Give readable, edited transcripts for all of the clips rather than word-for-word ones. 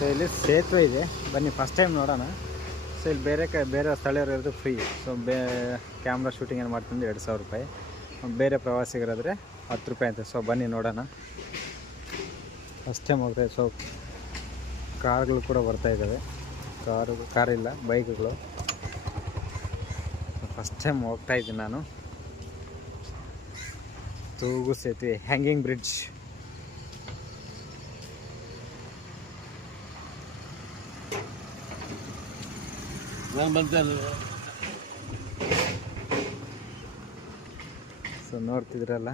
So ಇಲ್ಲಿ ಸೇತುವೆ ಇದೆ, ಬನ್ನಿ ಫಸ್ಟ್ ಟೈಮ್ ನೋಡೋಣ. ಸೊ ಇಲ್ಲಿ ಬೇರೆ ಸ್ಥಳೀಯರು ಇರೋದು ಫ್ರೀ. ಸೊ ಕ್ಯಾಮ್ರಾ ಶೂಟಿಂಗ್ ಏನು ಮಾಡ್ತಂದ್ರೆ 2,000 ರೂಪಾಯಿ, ಬೇರೆ ಪ್ರವಾಸಿಗರಾದರೆ 10 ರೂಪಾಯಿ ಅಂತೆ. ಸೊ ಬನ್ನಿ ನೋಡೋಣ. ಫಸ್ಟ್ ಟೈಮ್ ಹೋಗ್ತಾಯಿದೆ. ಸೊ ಕಾರ್ಗಳು ಕೂಡ ಬರ್ತಾಯಿದ್ದಾವೆ, ಕಾರಿಲ್ಲ, ಬೈಕ್ಗಳು. ಫಸ್ಟ್ ಟೈಮ್ ಹೋಗ್ತಾಯಿದ್ದೀನಿ ನಾನು. ತೂಗು ಸೇತುವೆ, ಹ್ಯಾಂಗಿಂಗ್ ಬ್ರಿಡ್ಜ್. ಸೊ ನೋಡ್ತಿದ್ರಲ್ಲ,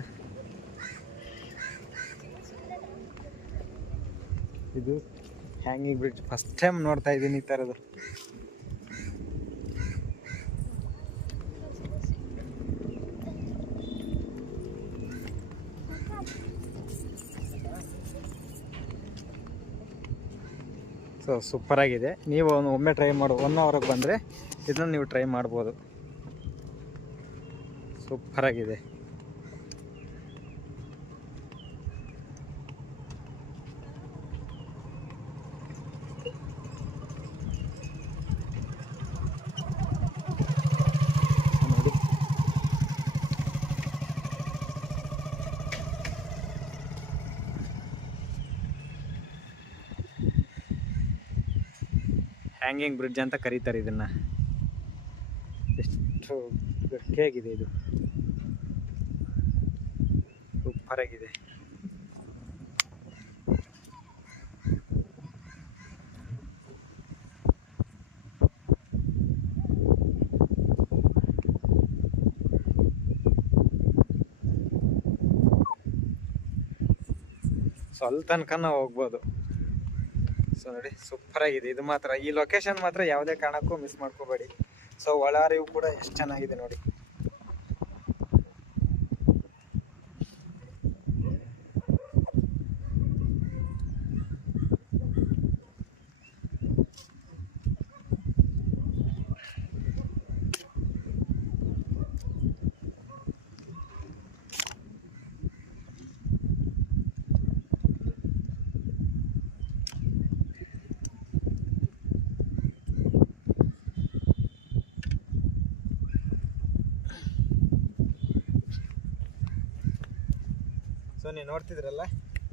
ಇದು ಹ್ಯಾಂಗಿಂಗ್ ಬ್ರಿಡ್ಜ್. ಫಸ್ಟ್ ಟೈಮ್ ನೋಡ್ತಾ ಇದ್ದೀನಿ ಈ ಥರದ್ದು. ಸೊ ಸೂಪರಾಗಿದೆ. ನೀವು ಒಮ್ಮೆ ಟ್ರೈ ಮಾಡಿ, 1 ಅವರ್ಗೆ ಬಂದರೆ ಇದನ್ನು ನೀವು ಟ್ರೈ ಮಾಡ್ಬೋದು. ಸೂಪರಾಗಿದೆ. ನೋಡಿ, ಹ್ಯಾಂಗಿಂಗ್ ಬ್ರಿಡ್ಜ್ ಅಂತ ಕರೀತಾರೆ ಇದನ್ನು. ಎಷ್ಟು ಗಟ್ಟಿಯಾಗಿದೆ ಇದು, ಸೂಪರಾಗಿದೆ. ಸೊ ಅಲ್ಲಿ ತನಕ ಹೋಗ್ಬೋದು. ಸೊ ನೋಡಿ, ಸೂಪರಾಗಿದೆ ಇದು ಮಾತ್ರ. ಈ ಲೊಕೇಶನ್ ಮಾತ್ರ ಯಾವುದೇ ಕಾರಣಕ್ಕೂ ಮಿಸ್ ಮಾಡ್ಕೋಬೇಡಿ. ಸೊ ಒಳಹರಿವು ಕೂಡ ಎಷ್ಟು ಚೆನ್ನಾಗಿದೆ ನೋಡಿ. ಸೊ ನೀವು ನೋಡ್ತಿದ್ರಲ್ಲ,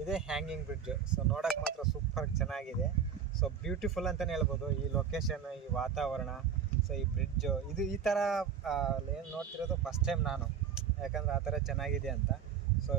ಇದೇ ಹ್ಯಾಂಗಿಂಗ್ ಬ್ರಿಡ್ಜ್. ಸೊ ನೋಡೋಕೆ ಮಾತ್ರ ಸೂಪರ್ ಚೆನ್ನಾಗಿದೆ. ಸೊ ಬ್ಯೂಟಿಫುಲ್ ಅಂತಲೇ ಹೇಳ್ಬೋದು. ಈ ಲೊಕೇಶನ್, ಈ ವಾತಾವರಣ, ಸೊ ಈ ಬ್ರಿಡ್ಜು, ಇದು ಈ ಥರ ಏನು ನೋಡ್ತಿರೋದು ಫಸ್ಟ್ ಟೈಮ್ ನಾನು, ಯಾಕಂದರೆ ಆ ಥರ ಚೆನ್ನಾಗಿದೆ ಅಂತ. ಸೊ